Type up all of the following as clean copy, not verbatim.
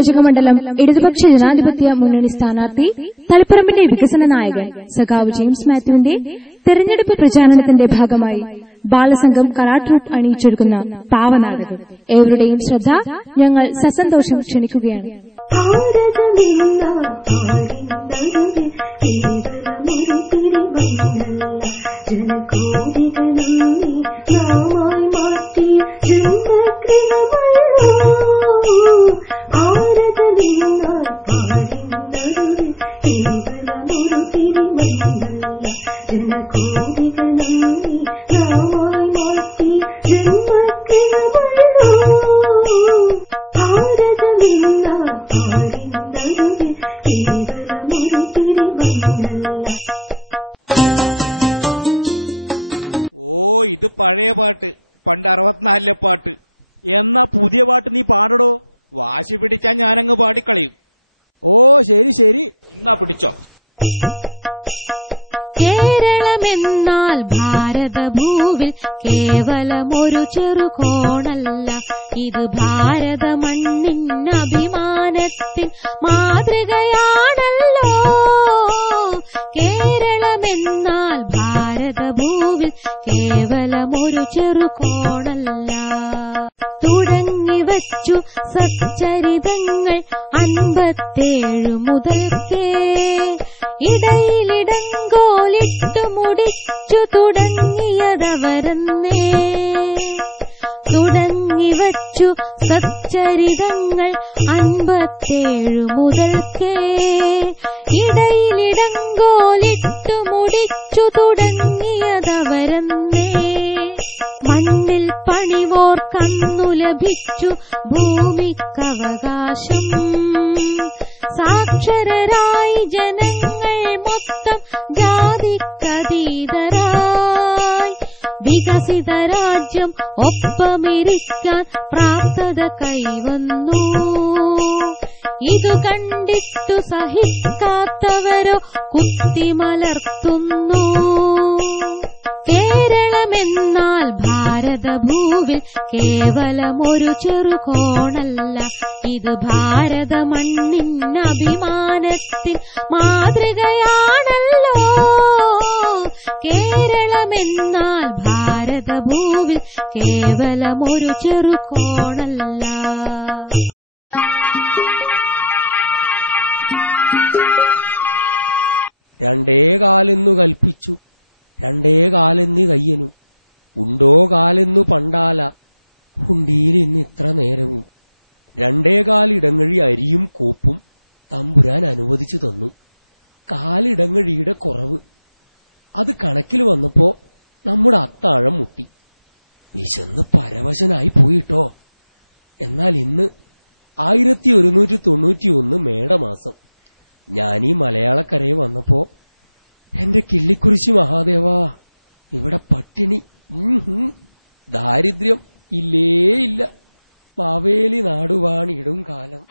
നിയോജക മണ്ഡലം ഇടതുപക്ഷ ജനാധിപത്യ മുന്നണി സ്ഥാനാർത്ഥി തളിപ്പറമ്പിന്റെ വികസന നായകൻ സഖാവ് ജെയിംസ് മാത്യുവിന്റെ തെരഞ്ഞെടുപ്പ് പ്രചാരണത്തിന്റെ ഭാഗമായി ബാലസംഘം കലാട്രൂപ്പ് അണിയിച്ചൊരുക്കുന്ന പാവനാടകം. ഏവരുടെയും ശ്രദ്ധ ഞങ്ങൾ സസന്തോഷം ക്ഷണിക്കുകയാണ്. ഇത് പഴയ പാട്ട്, പണ്ട് 64 പാട്ട്. എന്നാ പുതിയ പാട്ട് നീ പാടടോ. വാശി പിടിച്ചാ ഞാനങ്ങ് പാടിക്കളയും. ഓ ശരി ശരി, എന്നാ പിടിച്ചോ. കേരളമെന്നാൽ ഭാരതഭൂവിൽ കേവലമൊരു ചെറുകോണല്ല, ഇത് ഭാരത മണ്ണിൻ അഭിമാനത്തിൻ മാതൃകയാണല്ലോ. കേരളമെന്നാൽ ഭാരതഭൂവിൽ കേവലമൊരു ചെറുകോണല്ല. തുടങ്ങിവച്ചു സച്ചരിതങ്ങൾ 57 മുതൽക്കേ, ഇടയിലിടങ്കോലിട്ടു മുടിച്ചു തുടങ്ങിയതവരെന്നേ. തുടങ്ങിവച്ചു സച്ചരിതങ്ങൾ 57 മുതൽക്കേ, ഇടയിലിടങ്കോലിട്ടു മുടിച്ചു തുടങ്ങിയതവരെന്നേ. മണ്ണിൽ പണിവോർക്കന്നു ലഭിച്ചു ഭൂമിക്കവകാശം. സാക്ഷരരായി ജനങ്ങൾ മൊത്തം ജാതിക്കതീതരായി, വികസിത രാജ്യം ഒപ്പമിരിക്കാൻ പ്രാപ്തത കൈവന്നു. ഇതു കണ്ടിട്ടു സഹിക്കാത്തവരോ കുത്തിമലർത്തുന്നു. കേരളമെന്നാൽ ഭാരതഭൂവിൽ കേവലമൊരു ചെറുകോണല്ല, ഇത് ഭാരത മണ്ണിൻ അഭിമാനത്തിൻ മാതൃകയാണല്ലോ. കേരളമെന്നാൽ ഭാരതഭൂവിൽ കേവലമൊരു ചെറുകോണല്ല. രണ്ടേ കാലെന്നു കൽപ്പിച്ചു, രണ്ടേ കാലെന്നി കയ്യനു, ഉണ്ടോ കാലെന്നു പണ്ടാല, ഹുണ്ടിയിലിന്ന് ഇത്ര നേരവും. രണ്ടേ കാലിടങ്ങഴി അരിയും കോപ്പും തമ്പുരാൻ അനുവദിച്ചു തന്നു. കാലിടങ്ങഴിയുടെ കുറവ് അത് കണക്കിൽ വന്നപ്പോ നമ്മുടെ അത്താഴം മുട്ടി. വിശന്ന് പരവശനായി പോയിട്ടോ. എന്നാൽ ഇന്ന് 1191 മേടമാസം ഞാനീ മലയാളക്കരയിൽ വന്നപ്പോ എന്റെ കിള്ളിക്കുറിശി മഹാദേവാ, ഇവിടെ പട്ടിണി, ദാരിദ്ര്യം ഇല്ലേ ഇല്ല. മാവേലി നാടുവാണിടും കാലം.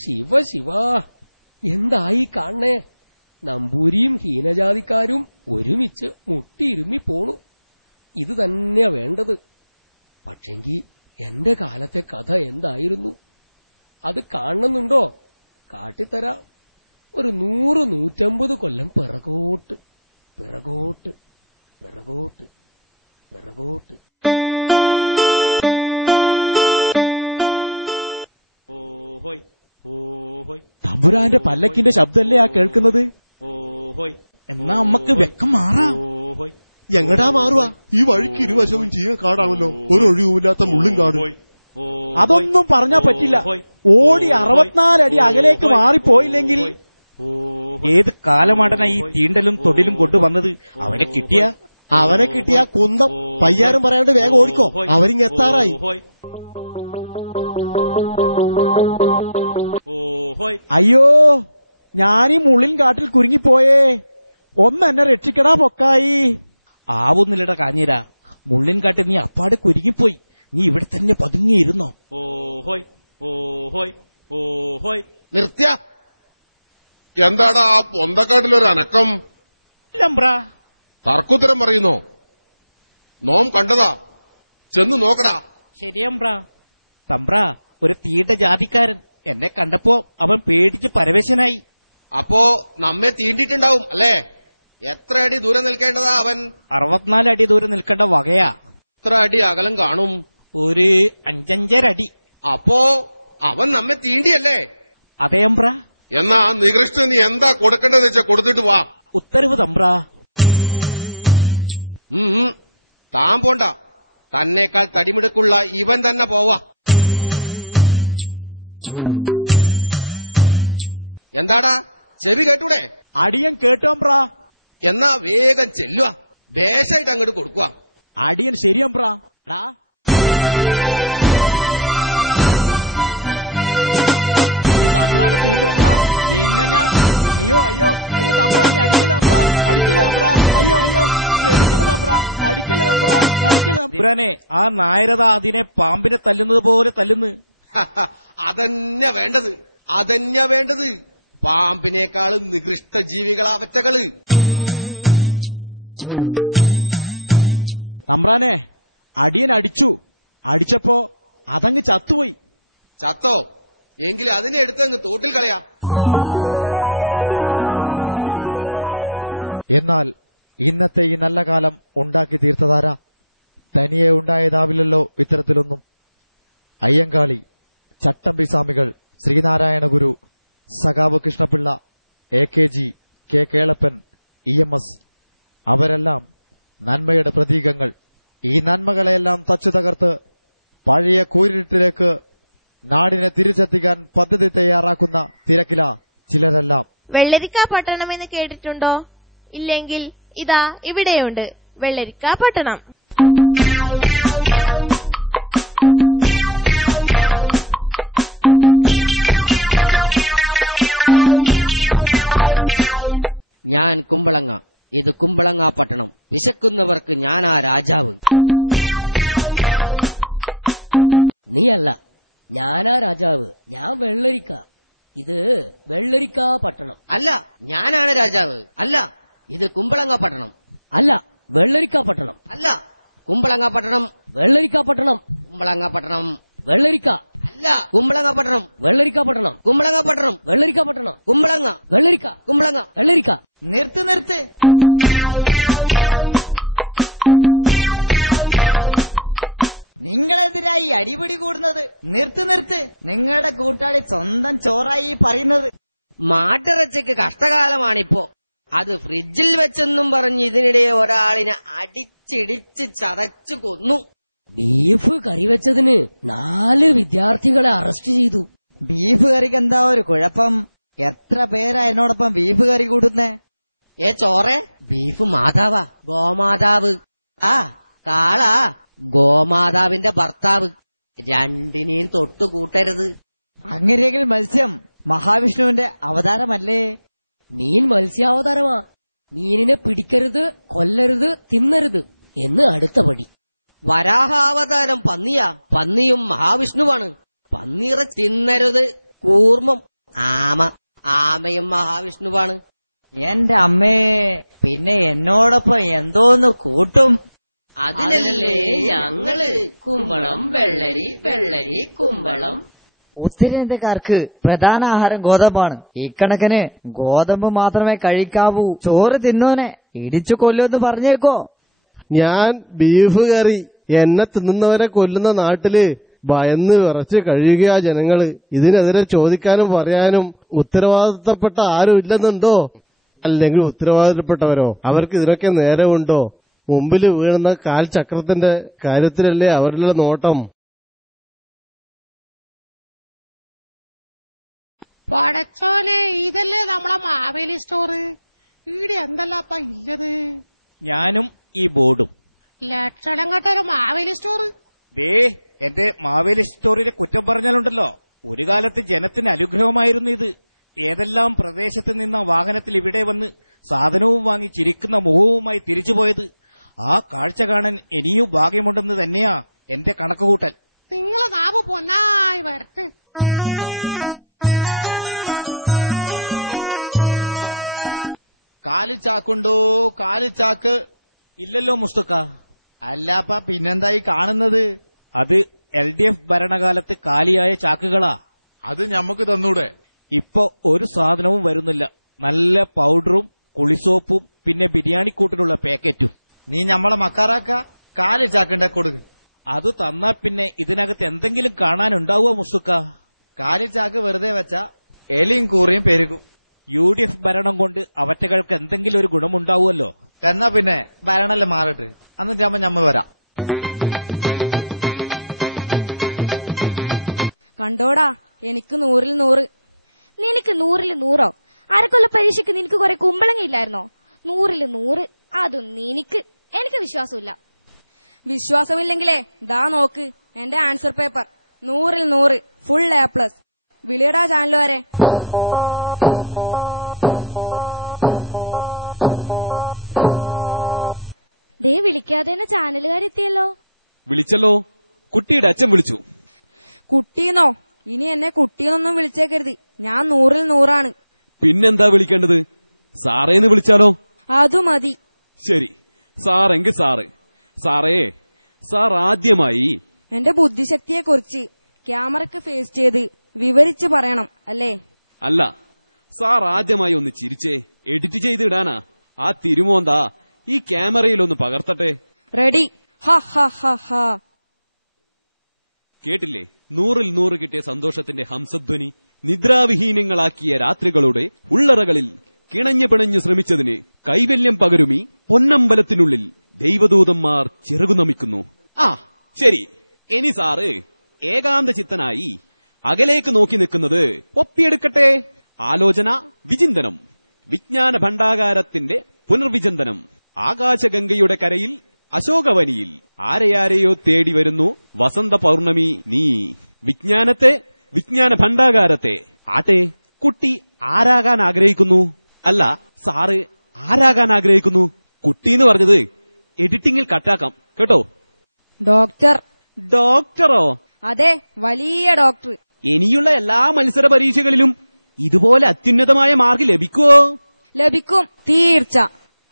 ശിവ ശിവ, എന്തായി കാണണേ. നമ്പൂരിയും ഹീനജാതിക്കാരും ഒരുമിച്ച് മുട്ടിയിരുമ്മി പോണു. ഇത് തന്നെയാ വേണ്ടത്. പക്ഷെങ്കി എന്റെ കാലത്തെ കഥ എന്തായിരുന്നു അത് കാണുന്നുണ്ടോ? കാട്ടിത്തരാം. ഒരു 100-150 കൊല്ലം പിറകോട്ട് പിറകോട്ട് പിറകോട്ട് പിറകോട്ട്. തമ്പുരാന്റെ പല്ലക്കിന്റെ ശബ്ദല്ലേ ആ കേൾക്കുന്നത്? എന്നാ അമ്മക്ക് വെക്കം മാറാം. എങ്ങടാ മാറുക? ഈ വഴിക്ക് ഇരുവശവും ജീവ കാടാണല്ലോ, ഒരു ഒഴിവുമില്ലാത്ത മുള്ളും കാട്. അതൊന്നും പറഞ്ഞാ പറ്റില്ല. ഓടി 64 അടി അകലേക്ക് മാറിപ്പോയില്ലെങ്കിൽ. ഏത് കാലമാടന ഈ തീണ്ടലും തൊടിലും കൊണ്ടുവന്നത്? അവനെ കിട്ടിയ കുന്തം പയ്യാരും പറയാണ്ട് വേഗം ഓടിക്കോ, അവരിങ്ങെത്താറായി. അയ്യോ, ഞാനീ മുള്ളിൻ കാട്ടിൽ കുരുങ്ങിപ്പോയേ. എന്നെ രക്ഷിക്കടാ പൊക്കായി. ആവുന്നില്ലട കാഞ്ഞിര, മുള്ളിൻ കാട്ടിൽ നീ അപ്പാട് കുരുങ്ങിപ്പോയി. നീ ഇവിടെ തന്നെ പതുങ്ങിയിരുന്നോ. ഓഹോയ് ഓഹോയ് ഓഹോയ്. നിർത്തിയ എന്താടാ ആ പൊന്തക്കാട്ടിലൊരു അനക്കം? ഇല്ലമ്പ്രാ. തർക്കുത്തരം പറയുന്നോ? നോം കണ്ടതാ, ചെന്ന് നോക്കടാ. ശരിയമ്പ്രാ. തമ്പ്രാ, ഒരു തീട്ട ജാതിക്കാരൻ എന്നെ കണ്ടപ്പോ അവൻ പേടിച്ച് പരവേശനായി. അപ്പോ നമ്മെ തീണ്ടിട്ടുണ്ടാവും അല്ലേ? എത്ര അടി ദൂരം നിൽക്കേണ്ടതാ അവൻ? 64 അടി ദൂരം നിൽക്കേണ്ട വകയാ. എത്ര അടി അകലം കാണും? ഒരു 5-5 അടി. അപ്പോ അവൻ നമ്മെ തീണ്ടിയല്ലേ? അതേമ്പ്രാ. എന്നാ നികൃഷ്ട നീ എന്താ കൊടുക്കേണ്ടതെന്ന് വെച്ചാ കൊടുത്തിട്ട് വാ. ഉത്തരവ് തമ്പ്രാ. താൻ പോണ്ട, തന്നേക്കാൾ തടിമിടുക്കുള്ള ഇവൻ തന്നെ പോവാ. എന്താടാ, ചെവി കേട്ടൂടെ? അടിയൻ കേട്ടോമ്പ്രാ. എന്നാ വേഗം ചെല്ലുക, ഭേഷായിട്ട് അങ്ങോട്ട് കൊടുക്കുക. അടിയൻ ശരിയമ്പ്രാ. പിന്നെ ഞാൻ അയ്യോ അയ്യോ അയ്യോ തമ്പ്രാ, അടിക്കല തമ്പ്രാ, അടിക്കല തമ്പ്രാ, അയ്യോ അയ്യോ തമ്പ്രാ, അടിക്കല തമ്പ്രാ, അടിക്കല. പുരാനെ, ആ നായരത അതിനെ പാമ്പിനെ തല്ലുന്നത് പോലെ തല്ലുന്നു. അതന്നെ വേണ്ടത്, അതന്നെ വേണ്ടത്. പാമ്പിനേക്കാളും നികൃഷ്ട ജീവികളാ അവറ്റകള്. തമ്പ്രാനെ, അടിയൻ അടിച്ചപ്പോ അതങ്ങ് ചത്തുപോയി. ചത്തോ? എങ്കിൽ അതിനെ എടുത്തങ്ങ് തോട്ടിൽ കളയാ. എന്നാൽ ഇന്നത്തെ ഈ നല്ല കാലം ഉണ്ടാക്കി തീർത്തതാരാ? തനിയെ ഉണ്ടായതാവില്ലല്ലോ ഇത്തരത്തിലൊന്നും. അയ്യങ്കാളി, ചട്ടമ്പി സ്വാമികൾ, ശ്രീനാരായണ ഗുരു, സഖാവ് Krishnapillai, AKG, K Kelappan, EMS, അവരെല്ലാം നന്മയുടെ പ്രതീകങ്ങൾ. ഈ നന്മകളെയെല്ലാം തച്ചു തകർത്ത് പഴയ കൂരിട്ടിലേക്ക് നാടിനെ തിരിച്ചെത്തിക്കാൻ പദ്ധതി തയ്യാറാക്കുന്ന തിരക്കില ചിലരെല്ലാം. വെള്ളരിക്ക പട്ടണം എന്ന് കേട്ടിട്ടുണ്ടോ? ഇല്ലെങ്കിൽ ഇതാ ഇവിടെയുണ്ട് വെള്ളരിക്ക പട്ടണം. ഞാൻ കുമ്പളങ്ങ, ഇത് കുമ്പളങ്ങ പട്ടണം. വിശക്കുന്നവർക്ക് ഞാനാ രാജാവ്. നീയല്ല, ഞാനാ രാജാവ്. ഞാൻ വെള്ളരിക്ക, ഇത് വെള്ളരിക്ക പട്ടണം. അല്ല, ഞാനാണ് രാജാവ്. അല്ല, ഇത് കുമ്പളങ്ങ പട്ടണം. അല്ല, വെള്ളരിക്ക പട്ടണം. അല്ല, കുമ്പളങ്ങ പട്ടണം. വെള്ളരിക്ക പട്ടണം. കുമ്പളങ്ങ പട്ടണം. വെള്ളരിക്ക. അല്ല, കുമ്പളങ്ങ പട്ടണം. വെള്ളരിക്ക പട്ടണം. കുമ്പളങ്ങ പട്ടണം. വെള്ളരിക്ക പട്ടണം. കുമ്പളങ്ങ. വെള്ളരിക്ക. കുമ്പളങ്ങ. വെള്ളരിക്ക. നിർത്ത്. നിങ്ങളെതിരായി അടിപിടി കൂടുന്നത് നിർത്ത്. നിങ്ങളുടെ കൂട്ടാളി സ്വന്തം ചോറായി പറയുന്നത്. മാട്ടിറച്ചിക്ക് കഷ്ടകാലമാണിപ്പോ. അത് ഫ്രിഡ്ജിൽ വെച്ചെന്നും പറഞ്ഞ് ഇതിനിടെ ഒരാളിനെ അടിച്ചിടിച്ച് ചതച്ചു കൊന്നു. ബീഫ് കറി വെച്ചതിന് 4 വിദ്യാർത്ഥികളെ അറസ്റ്റ് ചെയ്തു. ബീഫ് കറിക്ക് എന്താ ഒരു കുഴപ്പം? എത്ര പേരാ എന്നോടൊപ്പം ബീഫ് കറി കൂടുന്നേ? ചോറെ, ബീഫ് മാതാവാ, ഗോമാതാവ്. ആ കാളാ, ഗോമാതാവിന്റെ ഭർത്താവ്. രണ്ടിനെയും തൊട്ടു കൂട്ടരുത്. അങ്ങനെയെങ്കിൽ മത്സ്യം മഹാവിഷ്ണുവിന്റെ അവതാരമല്ലേ? മീൻ മത്സ്യാവതാരമാ. മീനിനെ പിടിക്കരുത്, കൊല്ലരുത്, തിന്നരുത് എന്ന് അടുത്ത പടി. വരാഹാവതാരം പന്നിയാ. പന്നിയും മഹാവിഷ്ണുവാണ്. പന്നിറ തിന്നരുത്. കൂർമ്മം ആമ. ആമയും മഹാവിഷ്ണുവാണ്. എന്റെ അമ്മേ, പിന്നെ എന്നോടൊപ്പം എന്തോന്ന് കൂട്ടും? അതിനല്ലേ ഞങ്ങള് കുമ്പളം വെള്ളരി വെള്ളരി കുമ്പളം. ഉത്തരേന്ത്യക്കാർക്ക് പ്രധാന ആഹാരം ഗോതമ്പാണ്. ഇക്കണക്കിന് ഗോതമ്പ് മാത്രമേ കഴിക്കാവൂ. ചോറ് തിന്നോനെ ഇടിച്ചു കൊല്ലുമെന്ന് പറഞ്ഞേക്കോ. ഞാൻ ബീഫ് കറി. എന്നെ തിന്നുന്നവരെ കൊല്ലുന്ന നാട്ടില് ഭയന്ന് വിറച്ച് കഴിയുക ജനങ്ങള്. ഇതിനെതിരെ ചോദിക്കാനും പറയാനും ഉത്തരവാദിത്തപ്പെട്ട ആരും ഇല്ലെന്നുണ്ടോ? അല്ലെങ്കിൽ ഉത്തരവാദിത്തപ്പെട്ടവരോ? അവർക്ക് ഇതിനൊക്കെ നേരമുണ്ടോ? മുമ്പിൽ വീഴുന്ന കാൽചക്രത്തിന്റെ കാര്യത്തിലല്ലേ അവരുടെ നോട്ടം. പടച്ചോനെ, ഇതല്ലേ നമ്മളെ മാവേലി സ്റ്റോറ്. ഈടെ എന്തല്ലാപ്പ ഇല്ലത്? ഞാനും ഈ ബോർഡും. ലക്ഷണം കെട്ടൊരു മാവേലി സ്റ്റോറ്. ദേ, എന്റെ മാവേലി സ്റ്റോറിനെ കുറ്റം പറഞ്ഞാലുണ്ടല്ലോ. ഒരു കാലത്ത് ജനത്തിന് അനുഗ്രഹമായിരുന്നു ഇത്. ഏതെല്ലാം പ്രദേശത്ത് നിന്ന വാഹനത്തിൽ ഇവിടെ വന്ന് സാധനവും വാങ്ങി ചിരിക്കുന്ന മുഖവുമായി തിരിച്ചുപോയത്. ആ കാഴ്ച കാണാൻ ഇനിയും ഭാഗ്യമുണ്ടെന്ന് തന്നെയാ എന്റെ കണക്കുകൂട്ടൽ. നിങ്ങളെ നാവ് പൊന്നായി വരട്ടെ. കാലിൽ ചാക്കുണ്ടോ? കാലിൽ ചാക്ക് ഇല്ലല്ലോ മുസ്തക്ക. അല്ലാപ്പ പിന്നെന്തായി കാണുന്നത്? അത് LDF ഭരണകാലത്ത് കാലിയായ ചാക്കുകളാ. അത് ഞമ്മക്ക് തന്നൂടെ? ഇപ്പൊ ഒരു സാധനവും വരുന്നില്ല. നല്ല പൗഡറും കുളിസോപ്പും പിന്നെ ബിരിയാണിക്കൂട്ടിലുള്ള പാക്കറ്റും. നീ ഞമ്മളെ മക്കാറാക്ക. കാലിൽ ചാക്കുണ്ട കൊടുക്ക്. അത് തന്നാ പിന്നെ ഇതിനകത്ത് എന്തെങ്കിലും കാണാനുണ്ടാവോ മുസ്തക്ക? കാലിൽ ചാക്ക് വെറുതെ വെച്ച എലിയും കൂറിയും പെരുകും. UDF ഭരണം കൊണ്ട് അവറ്റകൾക്ക് എന്തെങ്കിലും ഒരു ഗുണമുണ്ടാവുമല്ലോ. എന്നാ പിന്നെ ഭരണല്ലേ മാറട്ടെ, എന്നിട്ടാകുമ്പോ ഞമ്മ വരാം. കണ്ടോടാ, എനിക്ക് 100-ൽ 100. നിനക്ക് 100-ൽ 100? അരക്കൊല്ല പരീക്ഷയ്ക്ക് നിനക്ക് കുറെ കുമ്പളങ്ങയില്ലായിരുന്നോ? 100-ൽ 100 അതും എനിക്ക് വിശ്വാസമില്ല. വിശ്വാസമില്ലെങ്കിലേ ദാ നോക്ക് എന്റെ ആൻസർ പേപ്പർ. 100-ൽ 100 ഫുൾ A+. വിളിയടാ ചാനൽ വരെ. ദേ വിളിക്കാതെ തന്നെ ചാനലുകാരെത്തിയല്ലോ. വിളിച്ചല്ലോ, കുട്ടിയുടെ അച്ഛൻ വിളിച്ചു. കുട്ടീന്നോ? ഇനി എന്നെ കുട്ടീന്നൊന്നും വിളിച്ചേക്കരുത്. ഞാൻ 100-ൽ 100 പിന്നെന്താ വിളിക്കേണ്ടത്? സാറേന്ന് വിളിച്ചാലോ? അതു മതി. ശരി, സാറെങ്കിൽ സാറ്. സാർ ആദ്യമായി എന്റെ ബുദ്ധിശക്തിയെ കുറിച്ച് ക്യാമറയ്ക്ക് ഫേസ് ചെയ്ത് വിവരിച്ചു പറയണം അല്ലേ? അല്ല, സാർ ആദ്യമായി ഒന്ന് ചിരിച്ചേ. എഡിറ്റ് ചെയ്തിടാനാ. ആ തിരുമോന്താ ഈ ക്യാമറയിലൊന്ന് പകർത്തട്ടെ. റെഡി. ഹ. കേട്ടില്ലേ? 100-ൽ 100 കിട്ടിയ സന്തോഷത്തിന്റെ ഹംസധ്വനി. നിദ്രാവിഹീനങ്ങളാക്കിയ രാത്രികളുടെ ഉള്ളറകളിൽ കിണഞ്ഞു പിണഞ്ഞു ശ്രമിച്ചതിന് കൈവല്യം പകരുമീ പൊന്നമ്പലത്തിനുള്ളിൽ ദൈവദൂതന്മാർ ചിറകുനമിക്കുന്നു. ശരി, ഇനി സാറ് ഏകാന്ത ചിത്തനായി അകലേക്ക് നോക്കി നിൽക്കുന്നത് ഒപ്പിയെടുക്കട്ടെ. ആലോചന, വിചിന്തനം, വിജ്ഞാന ഭണ്ഡാകാരത്തിന്റെ പുനർവിചിന്തനം. ആകാശഗംഗയുടെ കരയിൽ അശോകവനിയിൽ ആരെയാരെയോ തേടി വരുന്നു വസന്ത പൗർണമി നീ. വിജ്ഞാനത്തെ, വിജ്ഞാന ഭണ്ഡാകാരത്തെ. ആട്ടെ, കുട്ടി ആരാകാൻ ആഗ്രഹിക്കുന്നു? അല്ല, സാറ് ആരാകാൻ ആഗ്രഹിക്കുന്നു? കുട്ടിന്ന് പറഞ്ഞത് എഡിറ്റിംഗിൽ കട്ടാക്കാം കേട്ടോ. ഡോക്ടറോ? അതെ, വലിയ ഡോക്ടർ. ഇനിയുള്ള എല്ലാ മത്സര പരീക്ഷകളിലും ഇതുപോലെ അത്യുന്നതമായ മാർക്ക് ലഭിക്കുവോ? ലഭിക്കും, തീർച്ച.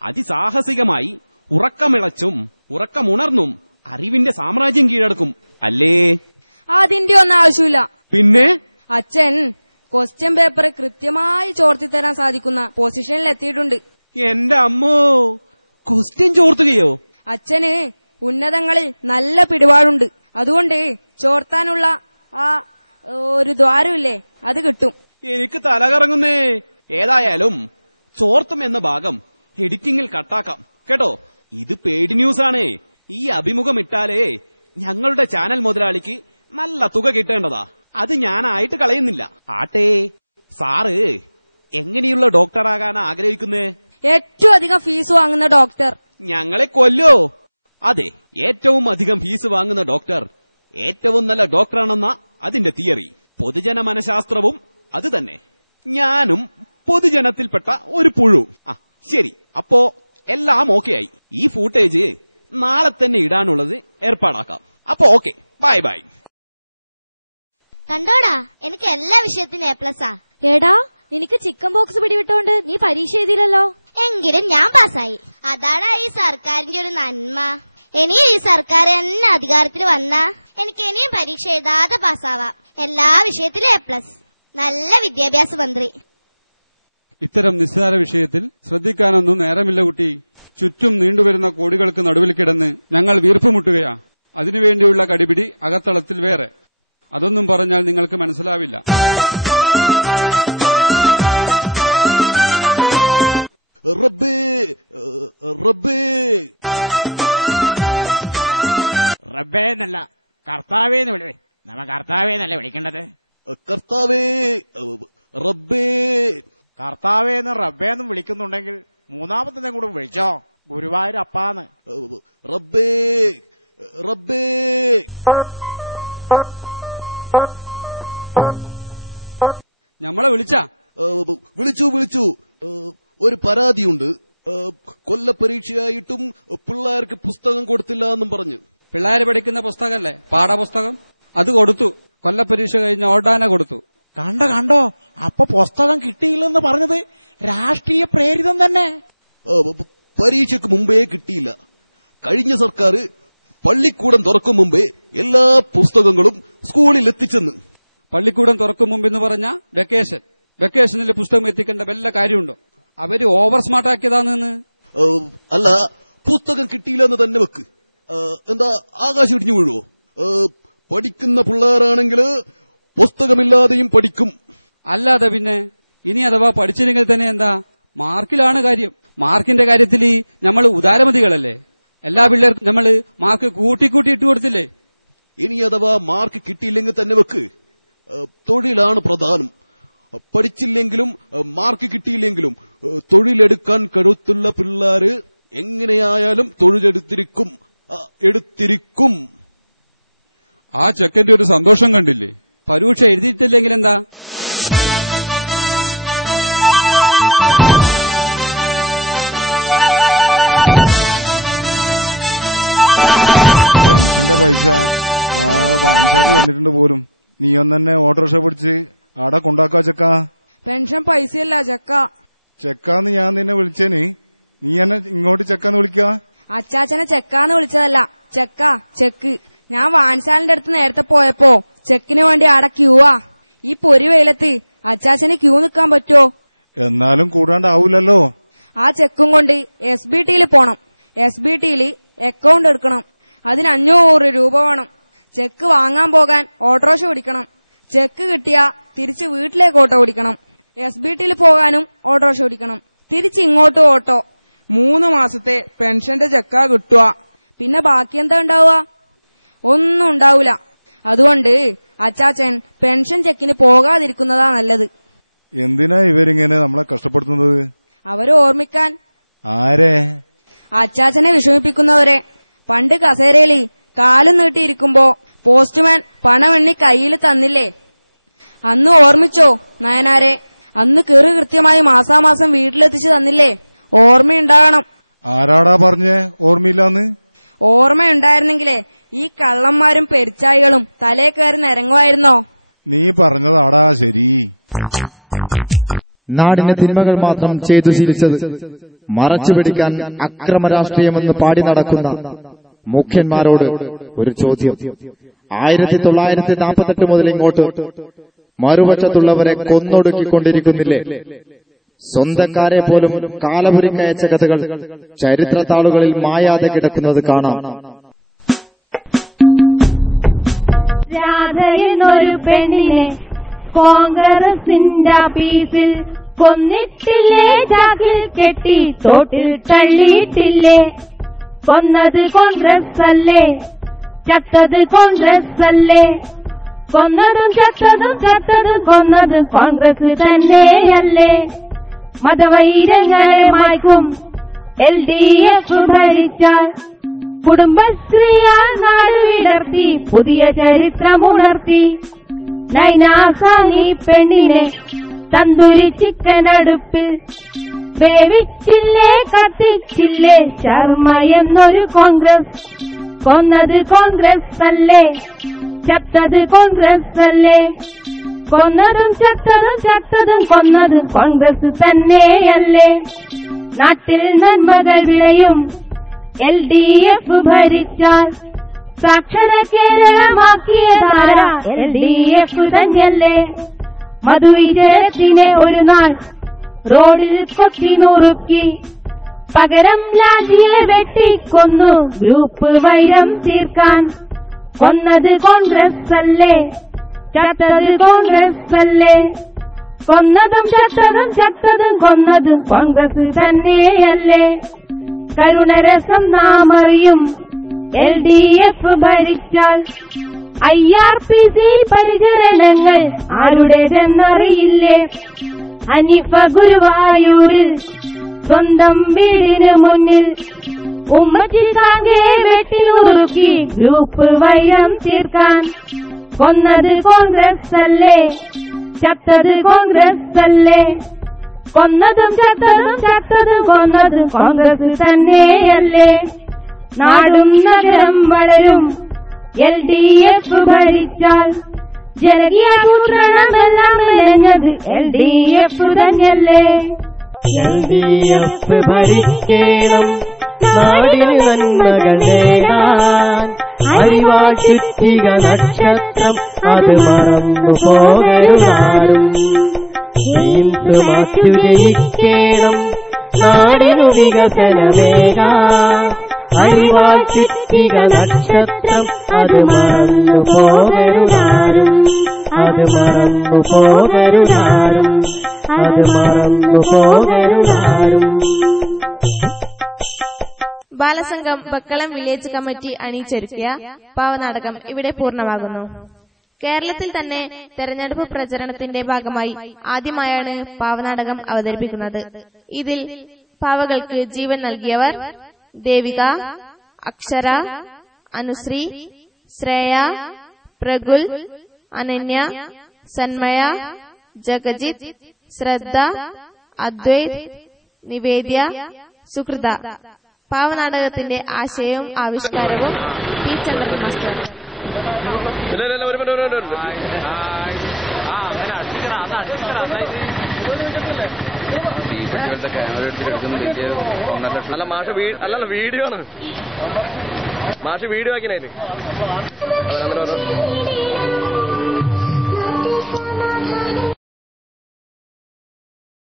അതിസാഹസികമായി ഉറക്കമിളച്ചും ഉറക്കമുണർന്നും അറിവിന്റെ സാമ്രാജ്യം കീഴടക്കും അല്ലേ? അതിന്റെ ഒന്നും ആവശ്യമില്ല. പിന്നെ അച്ഛൻ ക്വസ്റ്റ്യൻ പേപ്പർ കൃത്യമായി ചോർത്തിത്തരാൻ സാധിക്കുന്ന പൊസിഷനിൽ എത്തിയിട്ടുണ്ട്. എന്റെ അമ്മോ, ക്വസ്റ്റ്യൻ ചോർത്തുകയോ? അച്ഛന് ഉന്നതങ്ങളിൽ നല്ല പിടിപാടുണ്ട്. അതുകൊണ്ട് ചോർത്താനുള്ള ആ ഒരു ദ്വാരമില്ലേ, അത് കിട്ടും. എനിക്ക് തല കറങ്ങുന്നേ. ഏതായാലും ചോർത്തും എന്ന ഭാഗം എഡിറ്റിംഗിൽ കട്ടാക്കാം കേട്ടോ. ഇത് പെയ്ഡ് ന്യൂസ് ആണ്. ഈ അഭിമുഖം ഇട്ടാലേ ഞങ്ങളുടെ ചാനൽ മുതലാളിക്ക് നല്ല തുക കിട്ടേണ്ടതാ. അത് ഞാനായിട്ട് കളയുന്നില്ല. ആട്ടെ, സാറ് എങ്ങനെയുള്ള ഡോക്ടറാകാനാ ആഗ്രഹിക്കുന്നേ? ഏറ്റവും അധികം ഫീസ് വാങ്ങുന്ന ഡോക്ടർ. ഞങ്ങളെ കൊല്ലോ? അതെ, ഏറ്റവും അധികം ഫീസ് വാങ്ങുന്ന ഡോക്ടർ ഏറ്റവും നല്ല ഡോക്ടറാണെന്ന അതിന്റെ തിയറി. പൊതുജന മനഃശാസ്ത്രവും അത് തന്നെ. ഞാനും പൊതുജനത്തിൽപ്പെട്ട ഒരു പുഴു. ശരി, അപ്പോ എല്ലാം ഓക്കെ ആയി. ഈ ഫൂട്ടേജ് നാളെ തന്നെ ഇടാനുള്ളത് ഏർപ്പാടാക്കാം. അപ്പോ ഓക്കെ, ബൈ ബൈ. കണ്ടോടാ, എനിക്ക് എല്ലാ വിഷയത്തിനും A+. എടാ, നിനക്ക് ചിക്കൻ ബോക്സ് പിടിവിട്ടോണ്ട് നീ പരീക്ഷ എഴുതിയില്ലല്ലോ. എങ്കിലും ഞാൻ പാസ്സായി. അതാണ് ഈ സർക്കാരിന്റെ ഒരു നന്മ. ഇനിയും ഈ സർക്കാർ എന്നെ അധികാരത്തിൽ വന്നാ എനിക്ക് ഇനിയും പരീക്ഷ എഴുതാതെ പാസ്സാവാം. എല്ലാ വിഷയത്തിലും A+. നല്ല വിദ്യാഭ്യാസ മന്ത്രി. ഇത്തരം നിസ്സാര വിഷയത്തിൽ ശ്രദ്ധിക്കാനൊന്നും നേരമില്ല കുട്ടി. ചുറ്റും നീണ്ടുവരുന്ന കോടികൾക്ക് നടുവിൽ കിടന്ന് ഞങ്ങൾ വീർപ്പുമുട്ടുകയാ. അതിനുവേണ്ടിയുള്ള കടിപിടി അകത്തളത്തിൽ വേറെ. അതൊന്നും പറഞ്ഞാൽ നിങ്ങൾക്ക് മനസ്സിലാവില്ല. റബ്ബേന്നല്ല, കർത്താവേന്ന് വിളി. നമ്മ കർത്താവേന്നല്ല വിളിക്കേണ്ടത്. കർത്താവേ, റബ്ബേ. കർത്താവേന്നും റബ്ബേന്നും വിളിക്കുന്നുണ്ടെങ്കിൽ മൂന്നാമത്തെ കൂടെ വിളിച്ചോ, ഗുരുവായൂരപ്പാന്ന്. റബ്ബേ, റബ്ബേ. ഞമ്മളെ വിളിച്ചു. ഒരു പരാതിയുണ്ട്. കൊല്ലപരീക്ഷയായിട്ടും പിള്ളേർക്ക് പുസ്തകം കൊടുത്തില്ല എന്നും പറഞ്ഞു. പിള്ളേര് പഠിക്കുന്ന പുസ്തകമല്ലേ, പാഠപുസ്തകം, അത് കൊടുത്തു. കൊല്ലപ്പരീക്ഷ കഴിഞ്ഞ ഓടാന കൊടുത്തു. കണ്ടോ അപ്പൊ പുസ്തകം കിട്ടിയില്ലെന്ന് പറഞ്ഞത് രാഷ്ട്രീയ പ്രേരിതം തന്നെ. പരീക്ഷയ്ക്ക് മുമ്പേ കിട്ടിയില്ല. കഴിഞ്ഞ സർക്കാർ പള്ളിക്കൂടം തുറക്കും മുമ്പേ എല്ലാ പുസ്തകങ്ങളും സ്കൂളിൽ എത്തിച്ചെന്ന്. പള്ളിക്കൂടം തുറക്കും മുമ്പെന്ന് പറഞ്ഞ വെക്കേഷനിൽ പുസ്തകം എത്തിക്കേണ്ട വല്ല കാര്യമുണ്ടോ? അവര് ഓവർ സ്മാർട്ട് ആക്കിയതാന്ന്. അല്ല, പുസ്തകം കിട്ടിയില്ല എന്ന് തന്നെ വെക്ക്. എന്താ ആകാശം ഇടിഞ്ഞു വീഴുവോ? പഠിക്കുന്ന പിള്ളേരാണെങ്കിൽ പുസ്തകമില്ലാതെയും പഠിക്കും. അല്ലാതെ പിന്നെ ഇനി അഥവാ പഠിച്ചില്ലെങ്കിൽ തന്നെ എന്താ, മാർക്കിലാണ് കാര്യം. മാർക്കിന്റെ കാര്യത്തിൽ നമ്മൾ ഉദാരമതികളല്ലേ. എല്ലാ പിള്ളേർക്കും നമ്മൾ മാർക്ക് കൂട്ടി ഇട്ട് കൊടുത്തില്ലേ. ഇനി അഥവാ മാർക്ക് കിട്ടിയില്ലെങ്കിൽ തന്നെ വെക്ക്. തൊഴിലാണ് പ്രധാനം. പഠിച്ചില്ലെങ്കിലും മാർക്ക് കിട്ടിയില്ലെങ്കിലും തൊഴിലെടുക്കാൻ കരുത്തുള്ള പിള്ളേര് എങ്ങനെയായാലും തൊഴിലെടുത്തിരിക്കും. ആ ചെക്കന്റെ ഒരു സന്തോഷം കണ്ടില്ലേ? പരീക്ഷ എഴുതിയിട്ടില്ലെങ്കിൽ എന്താ? പെൻഷന്റെ പൈസ വാൻസായിട്ട് വന്നിട്ടുണ്ട് പോലും. നീ ഒന്നെ ഓട്ടോറിക്ഷ പിടിച്ച് ആടെ കൊണ്ടാക്കാ ചെക്ക. പെൻഷൻ പൈസയല്ല ചെക്ക. ചെക്കാന്ന് ഞാൻ നിന്നെ വിളിച്ചേന്, നീ എന്നെ ഇങ്ങോട്ട് ചെക്കാന്ന് വിളിക്ക. അച്ചാച്ചനെ ചെക്കാന്ന് വിളിച്ചതല്ല, ചെക്ക്. ഞാൻ വാൻസാലിന്റെ അടുത്ത് നേരത്തെ പോയപ്പോ ചെക്കിന് വേണ്ടി ആടെ ക്യൂവാ. ഈ പൊരി വെയിലത്ത് അച്ചാച്ചന് ക്യൂ നിൽക്കാൻ പറ്റുമോ? എന്നാലും കൂടാണ്ടാവൂലല്ലോ. ആ ചെക്കും കൊണ്ട് SBTയിൽ പോണം. SBTയിൽ അക്കൗണ്ട് എടുക്കണം. അതിന് 500 രൂപ വേണം. ചെക്ക് വാങ്ങാൻ പോകാൻ ഓട്ടോറിക്ഷ പിടിക്കണം. ചെക്ക് കിട്ടിയാ തിരിച്ച് വീട്ടിലേക്ക് ഓട്ടോ ഓടിക്കണം. SBTയിൽ പോകാനും ഓട്ടോറിക്ഷ ഓടിക്കണം. തിരിച്ച് ഇങ്ങോട്ടും ഓട്ടോ. 3 മാസത്തെ പെൻഷന്റെ ചെക്കാ കിട്ടുക. പിന്നെ ബാക്കി എന്താ ഉണ്ടാവുക? ഒന്നും ഉണ്ടാവൂല. അതുകൊണ്ട് അച്ചാച്ചൻ പെൻഷൻ ചെക്കിന് പോകാതിരിക്കുന്നതാ നല്ലത്. എന്തിനാ ഇവരിങ്ങനെ നമ്മളെ കഷ്ടപ്പെടുത്തുന്നത്? അവരെ ഓർമ്മിക്കാൻ. ആരെ? അച്ചാച്ചനെ വിഷമിപ്പിക്കുന്നവരെ. പണ്ട് കസേരയില് കാലും നീട്ടിയിരിക്കുമ്പോ പോസ്റ്റ്മാൻ പണമെണ്ണി കയ്യിൽ തന്നില്ലേ? അന്ന് ഓർമ്മിച്ചോ നയനാരെ? അന്ന് കീറ് കൃത്യമായി മാസാമാസം വീട്ടിലെത്തിച്ചു തന്നില്ലേ? ഓർമ്മയുണ്ടാകണം. ആരാടാ പറഞ്ഞേ ഓർമ്മയില്ലാന്ന്? ഓർമ്മയുണ്ടായിരുന്നെങ്കിലേ ഈ കള്ളന്മാരും പെരിച്ചായികളും തലേ കയറി നിരങ്ങുമായിരുന്നോ? നീ പറഞ്ഞതാടാ ശരി. നാടിന് തിന്മകൾ മാത്രം ചെയ്തു ശീലിച്ചത് മറച്ചുപിടിക്കാൻ അക്രമരാഷ്ട്രീയമെന്ന് പാടി നടക്കുന്ന മുഖ്യന്മാരോട് ഒരു ചോദ്യം. 1948 മുതൽ ഇങ്ങോട്ട് മറുപക്ഷത്തുള്ളവരെ കൊന്നൊടുക്കിക്കൊണ്ടിരിക്കുന്നില്ലേ? സ്വന്തക്കാരെ പോലും കാലപുരിക്കയച്ച കഥകൾ ചരിത്രത്താളുകളിൽ മായാതെ കിടക്കുന്നത് കാണാം. രാധയെന്നൊരു പെണ്ണിനെ കോൺഗ്രസിന്റെ ആഫീസിൽ കൊന്നിട്ടില്ലേ? ചാക്കിൽ കെട്ടി തോട്ടിൽ തള്ളിയിട്ടില്ലേ? കൊന്നത് കോൺഗ്രസ് അല്ലേ? ചത്തത് കോൺഗ്രസ് അല്ലേ? കൊന്നതും ചത്തതും കൊന്നതും കോൺഗ്രസ് തന്നെയല്ലേ? മതവൈരങ്ങളെ മായ്ക്കും LDF ഭരിച്ചാൽ കുടുംബശ്രീയാൽ നാട് വിടർത്തി പുതിയ ചരിത്രമുണർത്തി. നൈനാസാനി പെണ്ണിനെ തന്തൂരി ചിക്കൻ അടുപ്പിൽ വേവിച്ചില്ലേ? കത്തിച്ചില്ലേ? ശർമ്മ എന്നൊരു കോൺഗ്രസ്. കൊന്നത് കോൺഗ്രസ് അല്ലേ? ചത്തത് കോൺഗ്രസ് അല്ലേ? കൊന്നതും ചത്തതും കൊന്നതും കോൺഗ്രസ് തന്നെയല്ലേ? നാട്ടിൽ നന്മകൾ വിളയും LDF ഭരിച്ചാൽ സാക്ഷര കേരളമാക്കിയതാര? LDF തന്നെയല്ലേ? മധുവിജയത്തിനെ ഒരു നാൾ റോഡിൽ കൊത്തി നുറുക്കി പകരം ലാജിയെ വെട്ടിക്കൊന്നു ഗ്രൂപ്പ് വൈരം തീർക്കാൻ. കൊന്നത് കോൺഗ്രസ് അല്ലേ? ചത്തത് കോൺഗ്രസ് അല്ലേ? കൊന്നതും ചത്തതും കൊന്നതും കോൺഗ്രസ് തന്നെയല്ലേ? കരുണരസം നാം അറിയും LDF ഭരിച്ചാൽ. IRPC പരിചരണങ്ങൾ ആരുടേതെന്നറിയില്ലേ? ഹനീഫ ഗുരുവായൂരിൽ സ്വന്തം വീടിന് മുന്നിൽ ഉമ്മച്ചി താങ്കെ വെട്ടിനുറുക്കി ഗ്രൂപ്പ് വൈരം തീർക്കാൻ. കൊന്നത് കോൺഗ്രസ് അല്ലേ? ചത്തത് കോൺഗ്രസ് അല്ലേ? കൊന്നതും ചത്തതും കൊന്നതും കോൺഗ്രസ് തന്നെയല്ലേ? നാടും നഗരം വളരും. LDF ഭരിച്ചാൽ ജനകീയാസൂത്രണമെല്ലാം മെനഞ്ഞത് LDF തന്നെയല്ലേ. LDF ഭരിക്കണം, നാടിന് നന്മകൾ നേടാൻ. അരിവാൾ ചുറ്റിക നക്ഷത്രം അത് മറന്നു പോകരുതാരും. മാറ്റു ജയിക്കണം, നാടിനു വികസനമേകാൻ. അരിവാൾ ചുറ്റിക നക്ഷത്രം അത് മറന്നു പോകരുതാരും. അത് മറന്നു പോകരുതാരും. അത് മറന്നു പോകരുതാരും. ബാലസംഘം ബക്കളം വില്ലേജ് കമ്മിറ്റി അണിയിച്ചൊരുക്കിയ പാവനാടകം ഇവിടെ പൂർണ്ണമാകുന്നു. കേരളത്തിൽ തന്നെ തെരഞ്ഞെടുപ്പ് പ്രചരണത്തിന്റെ ഭാഗമായി ആദ്യമായാണ് പാവനാടകം അവതരിപ്പിക്കുന്നത്. ഇതിൽ പാവകൾക്ക് ജീവൻ നൽകിയവർ ദേവിക, അക്ഷര, അനുശ്രീ, ശ്രേയ, പ്രഗുൽ, അനന്യ, സന്മയ, ജഗജിത്ത്, ശ്രദ്ധ, അദ്വൈത്, നിവേദ്യ, സുഹൃത. പാവനാടകത്തിന്റെ ആശയവും ആവിഷ്കാരവും പി ചന്ദ്രൻ മാസ്റ്റർ. അല്ല മാഷ് അല്ലല്ല വീഡിയോ ആണ്. മാഷ് വീഡിയോ ആക്കിനേല്.